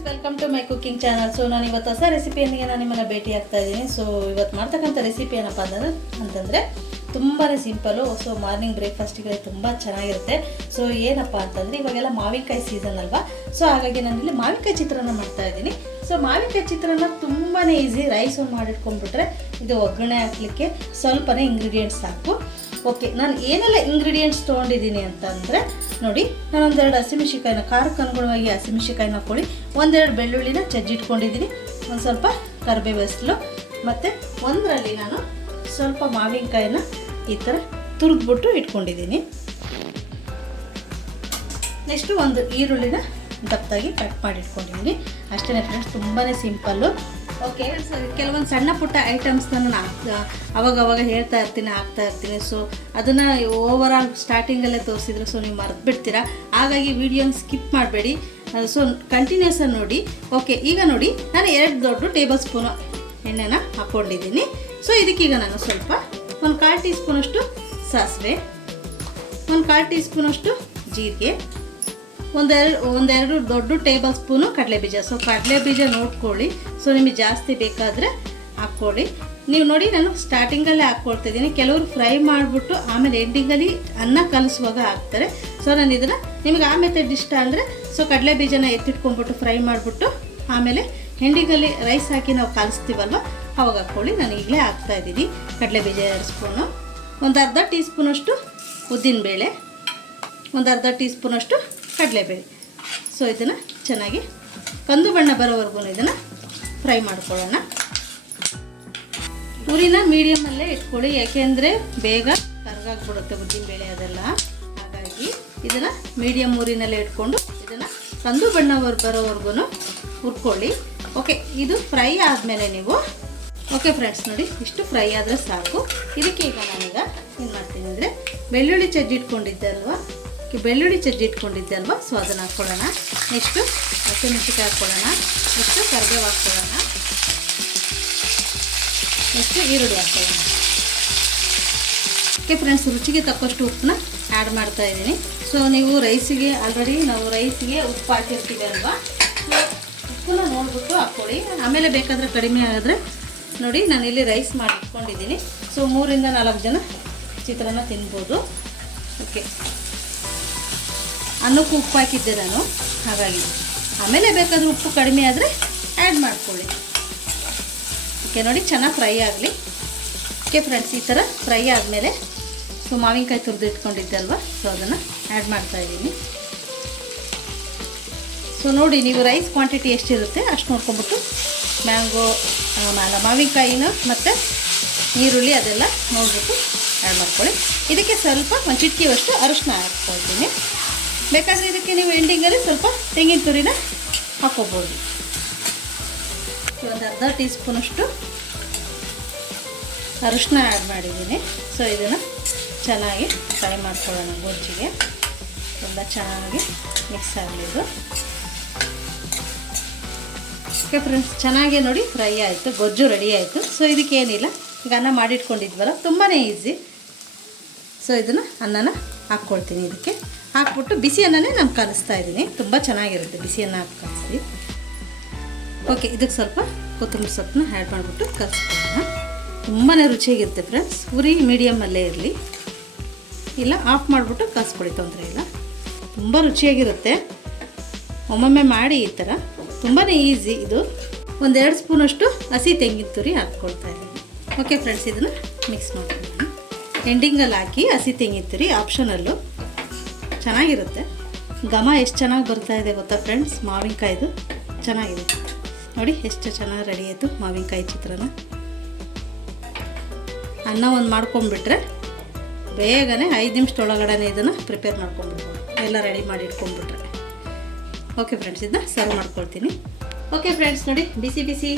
Friends, welcome to my cooking channel. So ನಾನು ಇವತ್ತು ಹೊಸ ರೆಸಿಪಿಯೊಂದಿಗೆ ನಾನು ನಿಮ್ಮನ್ನು ಭೇಟಿ ಆಗ್ತಾ ಇದ್ದೀನಿ. ಸೊ ಇವತ್ತು ಮಾಡ್ತಕ್ಕಂಥ ರೆಸಿಪಿ ಏನಪ್ಪ ಅಂತಂದರೆ ತುಂಬಾ ಸಿಂಪಲ್ಲು. ಸೊ ಮಾರ್ನಿಂಗ್ ಬ್ರೇಕ್ಫಾಸ್ಟಿಗೆ ತುಂಬ ಚೆನ್ನಾಗಿರುತ್ತೆ. ಸೊ ಏನಪ್ಪ ಅಂತಂದರೆ ಇವಾಗೆಲ್ಲ ಮಾವಿನಕಾಯಿ ಸೀಸನ್ ಅಲ್ವಾ. ಸೊ ಹಾಗಾಗಿ ನಾನಿಲ್ಲಿ ಮಾವಿನಕಾಯಿ ಚಿತ್ರಾನ್ನ ಮಾಡ್ತಾ ಇದ್ದೀನಿ. ಸೊ ಮಾವಿನಕಾಯಿ ಚಿತ್ರಾನ್ನ ತುಂಬಾ ಈಸಿ. ರೈಸ್ ಒಂದು ಮಾಡಿಟ್ಕೊಂಡ್ಬಿಟ್ರೆ ಇದು ಒಗ್ಗರಣೆ ಹಾಕಲಿಕ್ಕೆ ಸ್ವಲ್ಪನೇ ಇಂಗ್ರೀಡಿಯೆಂಟ್ಸ್ ಸಾಕು. ಓಕೆ, ನಾನು ಏನೆಲ್ಲ ಇಂಗ್ರೀಡಿಯೆಂಟ್ಸ್ ತೊಗೊಂಡಿದ್ದೀನಿ ಅಂತಂದರೆ ನೋಡಿ, ನಾನು ಒಂದೆರಡು ಹಸಿಮೆಣ್ಸಿಕಾಯಿನ ಖಾರಕ್ಕೆ ಅನುಗುಣವಾಗಿ ಹಸಿಮೆಣ್ಸಿಕಾಯಿನ ಹಾಕ್ಕೊಳ್ಳಿ, ಒಂದೆರಡು ಬೆಳ್ಳುಳ್ಳಿನ ಜಜ್ಜಿಟ್ಕೊಂಡಿದ್ದೀನಿ, ಒಂದು ಸ್ವಲ್ಪ ಕರಿಬೇವು ಹೆಸರು, ಮತ್ತು ಒಂದರಲ್ಲಿ ನಾನು ಸ್ವಲ್ಪ ಮಾವಿನಕಾಯಿನ ಈ ಥರ ತುರಿದ್ಬಿಟ್ಟು ಇಟ್ಕೊಂಡಿದ್ದೀನಿ. ನೆಕ್ಸ್ಟು ಒಂದು ಈರುಳ್ಳಿನ ದಪ್ಪದಾಗಿ ಕಟ್ ಮಾಡಿ ಇಟ್ಕೊಂಡಿದ್ದೀನಿ. ಅಷ್ಟೇ ಫ್ರೆಂಡ್ಸ್, ತುಂಬಾ ಸಿಂಪಲ್ಲು. ಓಕೆ, ಕೆಲವೊಂದು ಸಣ್ಣ ಪುಟ್ಟ ಐಟಮ್ಸ್ನ ನಾನು ಅವಾಗವಾಗ ಹೇಳ್ತಾ ಇರ್ತೀನಿ. ಸೊ ಅದನ್ನು ಓವರಾಲ್ ಸ್ಟಾರ್ಟಿಂಗಲ್ಲೇ ತೋರಿಸಿದ್ರೆ ಸೊ ನೀವು ಮರೆತು ಬಿಡ್ತೀರಾ. ಹಾಗಾಗಿ ವಿಡಿಯೋನ ಸ್ಕಿಪ್ ಮಾಡಬೇಡಿ. ಸೊ ಕಂಟಿನ್ಯೂಸ್ ಆಗಿ ನೋಡಿ. ಓಕೆ, ಈಗ ನೋಡಿ, ನಾನು 2 ದೊಡ್ಡ ಟೇಬಲ್ ಸ್ಪೂನು ಎಣ್ಣೆನ ಹಾಕ್ಕೊಂಡಿದ್ದೀನಿ. ಸೊ ಇದಕ್ಕೀಗ ನಾನು ಸ್ವಲ್ಪ ಒಂದು 1/4 ಟೀ ಸ್ಪೂನಷ್ಟು ಸಾಸಿವೆ, ಒಂದು 1/4 ಟೀ ಸ್ಪೂನಷ್ಟು ಜೀರಿಗೆ, ಒಂದೆರಡು ದೊಡ್ಡ ಟೇಬಲ್ ಸ್ಪೂನು ಕಡಲೆಬೀಜ. ಸೊ ಕಡಲೆಬೀಜ ನೋಡ್ಕೊಳ್ಳಿ. ಸೊ ನಿಮಗೆ ಜಾಸ್ತಿ ಬೇಕಾದರೆ ಹಾಕ್ಕೊಳ್ಳಿ. ನೀವು ನೋಡಿ, ನಾನು ಸ್ಟಾರ್ಟಿಂಗಲ್ಲೇ ಹಾಕ್ಕೊಳ್ತಿದ್ದೀನಿ. ಕೆಲವರು ಫ್ರೈ ಮಾಡಿಬಿಟ್ಟು ಆಮೇಲೆ ಎಂಡಿಂಗಲ್ಲಿ ಅನ್ನ ಕಲಿಸುವಾಗ ಹಾಕ್ತಾರೆ. ಸೊ ನಾನು ಇದನ್ನು ನಿಮಗೆ ಆ ಮೆಥಡ್ ಇಷ್ಟ ಅಂದರೆ ಸೊ ಕಡಲೆಬೀಜನ ಎತ್ತಿಟ್ಕೊಂಡ್ಬಿಟ್ಟು ಫ್ರೈ ಮಾಡಿಬಿಟ್ಟು ಆಮೇಲೆ ಎಂಡಿಂಗಲ್ಲಿ ರೈಸ್ ಹಾಕಿ ನಾವು ಕಲಿಸ್ತೀವಲ್ವ ಅವಾಗ ಹಾಕ್ಕೊಳ್ಳಿ. ನಾನು ಈಗಲೇ ಹಾಕ್ತಾಯಿದ್ದೀನಿ. ಕಡಲೆಬೀಜ 2 ಸ್ಪೂನು, ಒಂದು ಅರ್ಧ ಟೀ ಸ್ಪೂನಷ್ಟು ಉದ್ದಿನಬೇಳೆ, ಒಂದು ಅರ್ಧ ಟೀ ಸ್ಪೂನಷ್ಟು ಕಡಲೆಬೇಳೆ. ಸೊ ಇದನ್ನು ಚೆನ್ನಾಗಿ ಕಂದು ಬಣ್ಣ ಬರೋವರೆಗೂ ಇದನ್ನು ಫ್ರೈ ಮಾಡ್ಕೊಳ್ಳೋಣ. ಉರಿನ ಮೀಡಿಯಮಲ್ಲೇ ಇಟ್ಕೊಳ್ಳಿ, ಯಾಕೆಂದರೆ ಬೇಗ ಕರಗಾಗ್ಬಿಡುತ್ತೆ ಉದ್ದಿನಬೇಳೆ ಅದೆಲ್ಲ. ಹಾಗಾಗಿ ಇದನ್ನು ಮೀಡಿಯಮ್ ಉರಿನಲ್ಲೇ ಇಟ್ಕೊಂಡು ಇದನ್ನು ಕಂದು ಬಣ್ಣ ಬರೋವರೆಗೂ ಹುರ್ಕೊಳ್ಳಿ. ಓಕೆ, ಇದು ಫ್ರೈ ಆದಮೇಲೆ ನೀವು ಓಕೆ ಫ್ರೆಂಡ್ಸ್, ನೋಡಿ ಇಷ್ಟು ಫ್ರೈ ಆದರೆ ಸಾಕು. ಇದಕ್ಕೆ ಈಗ ನಾನೀಗ ಏನು ಮಾಡ್ತೀನಿ ಅಂದರೆ ಬೆಳ್ಳುಳ್ಳಿ ಜಜ್ಜಿಟ್ಕೊಂಡಿದ್ದೆ ಅಲ್ವಾ, ಸೊ ಅದನ್ನು ಹಾಕ್ಕೊಳ್ಳೋಣ. ನೆಕ್ಸ್ಟು ಹಸಿಮೆಣ್ಸಿಕಾಯಿ ಹಾಕ್ಕೊಳ್ಳೋಣ, ನೆಕ್ಸ್ಟು ಕರಿಬೇವು ಹಾಕ್ಕೊಳ್ಳೋಣ, ನೆಕ್ಸ್ಟು ಈರುಳ್ಳಿ ಹಾಕ್ಕೊಳ್ಳೋಣ. ಓಕೆ ಫ್ರೆಂಡ್ಸ್, ರುಚಿಗೆ ತಕ್ಕಷ್ಟು ಉಪ್ಪನ್ನ ಆ್ಯಡ್ ಮಾಡ್ತಾಯಿದ್ದೀನಿ. ಸೊ ನೀವು ಆಲ್ರೆಡಿ ನಾವು ರೈಸಿಗೆ ಉಪ್ಪು ಹಾಕಿರ್ತೀವಿ ಅಲ್ವಾ, ಉಪ್ಪನ್ನ ನೋಡಿಬಿಟ್ಟು ಹಾಕ್ಕೊಳ್ಳಿ. ಆಮೇಲೆ ಬೇಕಾದರೆ ಕಡಿಮೆ ಆಗಿದ್ರೆ ನೋಡಿ, ನಾನಿಲ್ಲಿ ರೈಸ್ ಮಾಡಿ ಇಟ್ಕೊಂಡಿದ್ದೀನಿ. ಸೊ 3 ರಿಂದ 4 ಜನ ಚಿತ್ರಾನ್ನ ತಿನ್ಬೋದು. ಓಕೆ, ಅನ್ನಕ್ಕೂ ಉಪ್ಪು ಹಾಕಿದ್ದೆ ನಾನು, ಹಾಗಾಗಿ ಆಮೇಲೆ ಬೇಕಾದರೂ ಉಪ್ಪು ಕಡಿಮೆ ಆದರೆ ಆ್ಯಡ್ ಮಾಡ್ಕೊಳ್ಳಿ. ಓಕೆ ನೋಡಿ, ಚೆನ್ನಾಗಿ ಫ್ರೈ ಆಗಲಿ. ಓಕೆ ಫ್ರೆಂಡ್ಸ್, ಈ ಥರ ಫ್ರೈ ಆದಮೇಲೆ ಸೊ ಮಾವಿನಕಾಯಿ ತುರಿದು ಇಟ್ಕೊಂಡಿದ್ದೆ ಅಲ್ವಾ, ಸೊ ಅದನ್ನು ಆ್ಯಡ್ ಮಾಡ್ತಾಯಿದ್ದೀನಿ. ಸೊ ನೋಡಿ, ನೀವು ರೈಸ್ ಕ್ವಾಂಟಿಟಿ ಎಷ್ಟಿರುತ್ತೆ ಅಷ್ಟು ನೋಡ್ಕೊಂಬಿಟ್ಟು ಮಾವಿನಕಾಯಿನ ಮತ್ತು ಈರುಳ್ಳಿ ಅದೆಲ್ಲ ನೋಡಿಬಿಟ್ಟು ಆ್ಯಡ್ ಮಾಡ್ಕೊಳ್ಳಿ. ಇದಕ್ಕೆ ಸ್ವಲ್ಪ ಒಂದು ಚಿಟಿಕೆಯಷ್ಟು ಅರಿಶಿನ ಹಾಕ್ಕೊಳ್ತೀನಿ. ಬೇಕಾದರೆ ಇದಕ್ಕೆ ನೀವು ಎಂಡಿಂಗಲ್ಲಿ ಸ್ವಲ್ಪ ತೆಂಗಿನ ತುರಿನ ಹಾಕ್ಕೋಬೋದು. ಒಂದು ಅರ್ಧ ಟೀ ಸ್ಪೂನಷ್ಟು ಅರಿಶಿನ ಆ್ಯಡ್ ಮಾಡಿದ್ದೀನಿ. ಸೊ ಇದನ್ನು ಚೆನ್ನಾಗಿ ಫ್ರೈ ಮಾಡ್ಕೊಳ್ಳೋಣ. ಗೊಜ್ಜಿಗೆ ಎಲ್ಲ ಚೆನ್ನಾಗಿ ಮಿಕ್ಸ್ ಆಗಲಿದ್ದು. ಓಕೆ ಫ್ರೆಂಡ್ಸ್, ಚೆನ್ನಾಗಿ ನೋಡಿ ಫ್ರೈ ಆಯಿತು, ಗೊಜ್ಜು ರೆಡಿ ಆಯಿತು. ಸೊ ಇದಕ್ಕೇನಿಲ್ಲ, ಈಗ ಅನ್ನ ಮಾಡಿಟ್ಕೊಂಡಿದ್ವಲ್ಲ, ತುಂಬಾ ಈಸಿ. ಸೊ ಇದನ್ನು ಅನ್ನನ ಹಾಕ್ಕೊಳ್ತೀನಿ. ಇದಕ್ಕೆ ಹಾಕ್ಬಿಟ್ಟು ಬಿಸಿ ಅನ್ನನೇ ನಾನು ಕಲಿಸ್ತಾ ಇದ್ದೀನಿ. ತುಂಬ ಚೆನ್ನಾಗಿರುತ್ತೆ ಬಿಸಿ ಅನ್ನ ಹಾಕಿ ಕಲಿಸಿ. ಓಕೆ, ಇದಕ್ಕೆ ಸ್ವಲ್ಪ ಕೊತ್ತಂಬರಿ ಸೊಪ್ಪನ್ನ ಆ್ಯಡ್ ಮಾಡಿಬಿಟ್ಟು ಕಲಿಸ್ಕೊಳ್ಳೋಣ. ತುಂಬಾ ರುಚಿಯಾಗಿರುತ್ತೆ ಫ್ರೆಂಡ್ಸ್. ಉರಿ ಮೀಡಿಯಮಲ್ಲೇ ಇರಲಿ, ಇಲ್ಲ ಆಫ್ ಮಾಡಿಬಿಟ್ಟು ಕಲಿಸ್ಕೊಳ್ಳಿ, ತೊಂದರೆ ಇಲ್ಲ. ತುಂಬ ರುಚಿಯಾಗಿರುತ್ತೆ. ಒಮ್ಮೊಮ್ಮೆ ಮಾಡಿ ಈ ಥರ, ತುಂಬಾ ಈಸಿ ಇದು. 1-2 ಸ್ಪೂನಷ್ಟು ಹಸಿ ತೆಂಗಿನ ತುರಿ ಹಾಕ್ಕೊಳ್ತಾ ಇದ್ದೀನಿ. ಓಕೆ ಫ್ರೆಂಡ್ಸ್, ಇದನ್ನು ಮಿಕ್ಸ್ ಮಾಡ್ಕೊಳ್ಳೋಣ. ಎಂಡಿಂಗಲ್ಲಿ ಹಾಕಿ ಹಸಿ ತೆಂಗಿನ ತುರಿ ಆಪ್ಷನಲ್ಲು, ಚೆನ್ನಾಗಿರುತ್ತೆ. ಘಮ ಎಷ್ಟು ಚೆನ್ನಾಗಿ ಬರ್ತಾಯಿದೆ ಗೊತ್ತಾ ಫ್ರೆಂಡ್ಸ್, ಮಾವಿನಕಾಯಿದು ಚೆನ್ನಾಗಿದೆ. ನೋಡಿ ಎಷ್ಟು ಚೆನ್ನಾಗಿ ರೆಡಿ ಆಯಿತು ಮಾವಿನಕಾಯಿ ಚಿತ್ರಾನ್ನ. ಅನ್ನ ಒಂದು ಮಾಡ್ಕೊಂಬಿಟ್ರೆ ಬೇಗನೆ 5 ನಿಮಿಷದೊಳಗಡೆ ಇದನ್ನು ಪ್ರಿಪೇರ್ ಮಾಡ್ಕೊಂಡ್ಬಿಡ್ಬೋದು, ಎಲ್ಲ ರೆಡಿ ಮಾಡಿ ಇಟ್ಕೊಂಡ್ಬಿಟ್ರೆ. ಓಕೆ ಫ್ರೆಂಡ್ಸ್, ಇದನ್ನ ಸರ್ವ್ ಮಾಡ್ಕೊಳ್ತೀನಿ. ಓಕೆ ಫ್ರೆಂಡ್ಸ್, ನೋಡಿ ಬಿಸಿ ಬಿಸಿ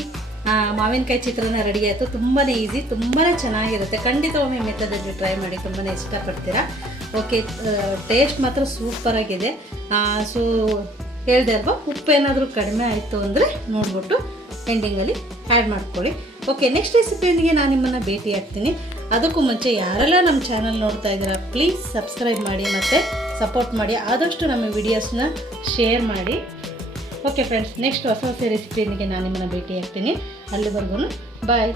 ಮಾವಿನಕಾಯಿ ಚಿತ್ರಾನ್ನ ರೆಡಿ ಆಯಿತು. ತುಂಬಾ ಈಸಿ, ತುಂಬಾ ಚೆನ್ನಾಗಿರುತ್ತೆ. ಖಂಡಿತ ಒಮ್ಮೆ ಮೆಥಡಲ್ಲಿ ಟ್ರೈ ಮಾಡಿ, ತುಂಬಾ ಇಷ್ಟಪಡ್ತೀರಾ. ಓಕೆ, ಟೇಸ್ಟ್ ಮಾತ್ರ ಸೂಪರಾಗಿದೆ. ಸೊ ಹೇಳಿದೆ ಅಲ್ವಾ, ಉಪ್ಪು ಏನಾದರೂ ಕಡಿಮೆ ಆಯಿತು ಅಂದರೆ ನೋಡ್ಬಿಟ್ಟು ಎಂಡಿಂಗಲ್ಲಿ ಆ್ಯಡ್ ಮಾಡ್ಕೊಳ್ಳಿ. ಓಕೆ, ನೆಕ್ಸ್ಟ್ ರೆಸಿಪಿಯೊಂದಿಗೆ ನಾನು ನಿಮ್ಮನ್ನು ಭೇಟಿ ಆಗ್ತೀನಿ. ಅದಕ್ಕೂ ಮುಂಚೆ ಯಾರೆಲ್ಲ ನಮ್ಮ ಚಾನಲ್ ನೋಡ್ತಾ ಇದ್ದೀರಾ ಪ್ಲೀಸ್ ಸಬ್ಸ್ಕ್ರೈಬ್ ಮಾಡಿ ಮತ್ತು ಸಪೋರ್ಟ್ ಮಾಡಿ. ಆದಷ್ಟು ನಮ್ಮ ವಿಡಿಯೋಸ್ನ ಶೇರ್ ಮಾಡಿ. ಓಕೆ ಫ್ರೆಂಡ್ಸ್, ನೆಕ್ಸ್ಟ್ ಹೊಸ ಹೊಸ ರೆಸಿಪಿಯೊಂದಿಗೆ ನಾನು ನಿಮ್ಮನ್ನು ಭೇಟಿ ಆಗ್ತೀನಿ. ಅಲ್ಲಿವರೆಗೂ ಬಾಯ್.